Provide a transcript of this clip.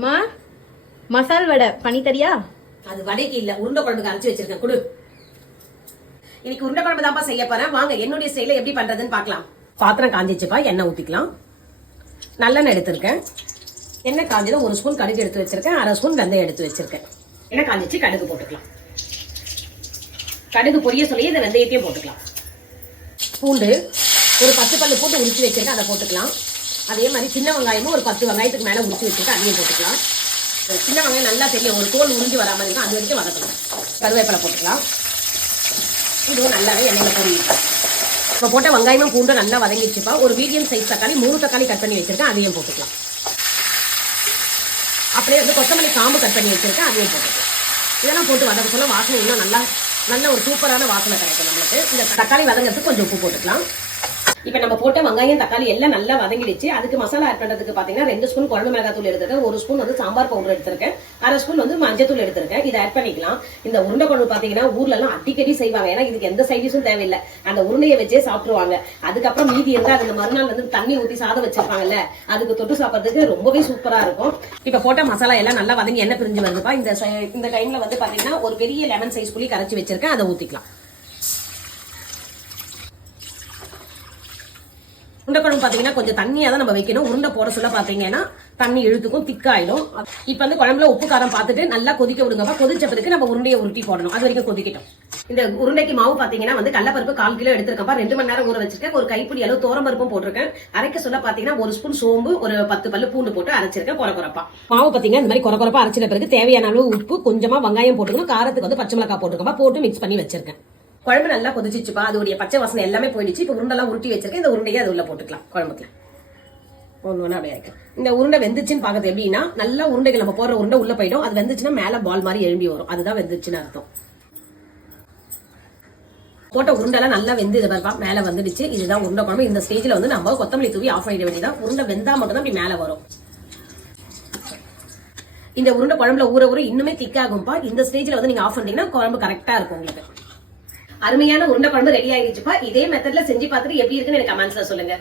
மா மசால் வடை பண்ணி தரியா அது வடைக்கு இல்ல உருண்டை குழம்புக்கு அரைச்சு வச்சிருக்கேன் குடு. இன்னைக்கு உருண்டை குழம்பு தான்ப்பா செய்ய போறேன். வாங்க என்னுடைய ஸ்டைல எப்படி பண்றதுன்னு பார்க்கலாம். பாத்திரம் காஞ்சிச்சுப்பா எண்ணெய் ஊத்திக்கலாம். நல்லெண்ணெய் எடுத்திருக்கேன். எண்ணெய் காஞ்சதும் ஒரு ஸ்பூன் கடுகு எடுத்து வச்சிருக்கேன் அரை ஸ்பூன் வெந்தயம் எடுத்து வச்சிருக்கேன். எண்ணெய் காஞ்சிச்சு கடுகு போட்டுக்கலாம். கடுகு பொரிய சொல்லி இந்த வெந்தயத்தையும் போட்டுக்கலாம். பூண்டு ஒரு பத்து பல்லு போட்டு உரிச்சு வச்சிருக்கேன் அதை போட்டுக்கலாம். அதே மாதிரி சின்ன வெங்காயமும் ஒரு பத்து வெங்காயத்துக்கு மேலே உரிச்சு வச்சுட்டு அதையும் போட்டுக்கலாம். சின்ன வெங்காயம் நல்லா தெரியும் ஒரு தோல் உறிஞ்சி வர மாதிரி இருக்கும். அது வரைக்கும் வதக்கலாம் கருவேப்பிலை போட்டுக்கலாம். இதுவும் நல்லாவே எண்ணெயில் பொரி இப்போ போட்ட வெங்காயமும் பூண்டும் நல்லா வதங்கிடுச்சுப்பா. ஒரு மீடியம் சைஸ் தக்காளி மூணு தக்காளி கட் பண்ணி வச்சிருக்கேன். அதையும் போட்டுக்கலாம். அப்படியே வந்து கொத்தமல்லி காம்பு கட் பண்ணி வச்சிருக்கேன். அதையும் போட்டுக்கலாம். இதெல்லாம் போட்டு வதக்க சொல்ல வாசனை இன்னும் நல்லா நல்ல ஒரு சூப்பரான வாசனை கிடைக்கும் நம்மளுக்கு. இந்த தக்காளி வதங்கிறதுக்கு கொஞ்சம் உப்பு போட்டுக்கலாம். இப்போ நம்ம போட்ட வெங்காயம் தக்காளி எல்லாம் நல்லா வதங்கிடுச்சு. அதுக்கு மசாலா ஆட் பண்றதுக்கு பாத்தீங்கன்னா ரெண்டு ஸ்பூன் குழம்பு மிளகாய் தூள் எடுத்திருக்கேன். ஒரு ஸ்பூன் வந்து சாம்பார் பவுடர் எடுத்திருக்கேன். அரை ஸ்பூன் வந்து மஞ்சள் தூள் எடுத்திருக்கேன். இதை ஆட் பண்ணிக்கலாம். இந்த உருண்டை குழம்பு பாத்தீங்கன்னா ஊர்ல எல்லாம் அடிக்கடி செய்வாங்க. ஏன்னா இதுக்கு எந்த சைடிஷும் தேவையில்லை. அந்த உருண்டையை வச்சே சாப்பிடுவாங்க அதுக்கப்புறம் மீதி இருந்தால் அதுக்கு மறுநாள் வந்து தண்ணி ஊத்தி சாதம் வச்சிருப்பாங்கல்ல அதுக்கு தொட்டு சாப்பிட்றதுக்கு ரொம்பவே சூப்பரா இருக்கும். இப்ப போட்ட மசாலா எல்லாம் நல்லா வதங்கி எண்ணெய் பிரிஞ்சு வருதுப்பா. இந்த இந்த டைம்ல வந்து பாத்தீங்கன்னா ஒரு பெரிய லெமன் சைஸ் புளி கரைச்சி வச்சிருக்கேன். அதை ஊத்திக்கலாம். உருண்டை குழம்பு பாத்தீங்கன்னா கொஞ்சம் தண்ணியா தான் நம்ம வைக்கணும். உருண்டை போட சொல்ல பாத்தீங்கன்னா தண்ணி இழுத்துக்கும் திக்காயிடும். இப்ப வந்து குழம்புல உப்பு காரம் பார்த்துட்டு நல்லா கொதிக்க விடுங்கப்பா கொதிச்ச பிறகு நம்ம உருண்டையை உருட்டி போடணும். அது வரைக்கும் கொதிக்கட்டும். இந்த உருண்டைக்கு மாவு பாத்தீங்கன்னா வந்து கடலப்பருப்பு கால் கிலோ எடுத்திருக்கப்பா ரெண்டு மணி நேரம் ஊற வச்சிருக்கேன். ஒரு கைப்பிடி அளவு தோரம்பருப்பும் போட்டிருக்கேன். அரைக்க சொல்ல பாத்தீங்கன்னா ஒரு ஸ்பூன் சோம்பு ஒரு பத்து பல்லு பூண்டு போட்டு அரைச்சிருக்கேன். குறக்குறப்பா மாவு பாத்தீங்கன்னா இந்த மாதிரி குறக்குறப்பா குறைப்பா பிறகு தேவையான அளவு உப்பு கொஞ்சமா வெங்காயம் போட்டுக்கணும். காரத்துக்கு வந்து பச்சை மிளகாய் போட்டுக்கப்பா போட்டு மிக்ஸ் பண்ணி வச்சிருக்கேன். குழம்பு நல்லா கொதிச்சிச்சுப்பா அதோடைய பச்சை வாசனை எல்லாமே போயிடுச்சு. இப்போ உருண்டெல்லாம் உருட்டி வச்சிருக்கேன். இந்த உருண்டையே அது உள்ள போட்டுக்கலாம் குழம்புக்கு ஒன்று ஒன்று அப்படியே இருக்கு. இந்த உருண்டை வெந்துச்சுன்னு பார்க்கறது எப்படின்னா நல்லா உருண்டைகள் நம்ம போடுற உருண்டை உள்ளே போயிடும். அது வெந்துச்சுன்னா மேலே பால் மாதிரி எழும்பி வரும். அதுதான் வெந்துச்சுன்னு அர்த்தம். போட்ட உருண்டெல்லாம் நல்லா வெந்து இது பாருப்பா மேலே வந்துடுச்சு. இதுதான் உருண்டை குழம்பு. இந்த ஸ்டேஜில் வந்து நம்ம கொத்தமல்லி தூவி ஆஃப் பண்ணிட வேண்டியதான் உருண்டை வெந்தா மட்டும் தான் இப்படி மேலே வரும். இந்த உருண்டை குழம்புல ஊற ஊற இன்னுமே திக்காகும்பா இந்த ஸ்டேஜில் வந்து நீங்கள் ஆஃப் பண்ணீங்கன்னா குழம்பு கரெக்டாக இருக்கும் உங்களுக்கு. அருமையான உருண்டை குழம்பு ரெடி ஆயிடுச்சுப்பா. இதே மெத்தட்ல செஞ்சு பார்த்துட்டு எப்படி இருக்குன்னு எனக்கு கமெண்ட்ஸ்ல சொல்லுங்க.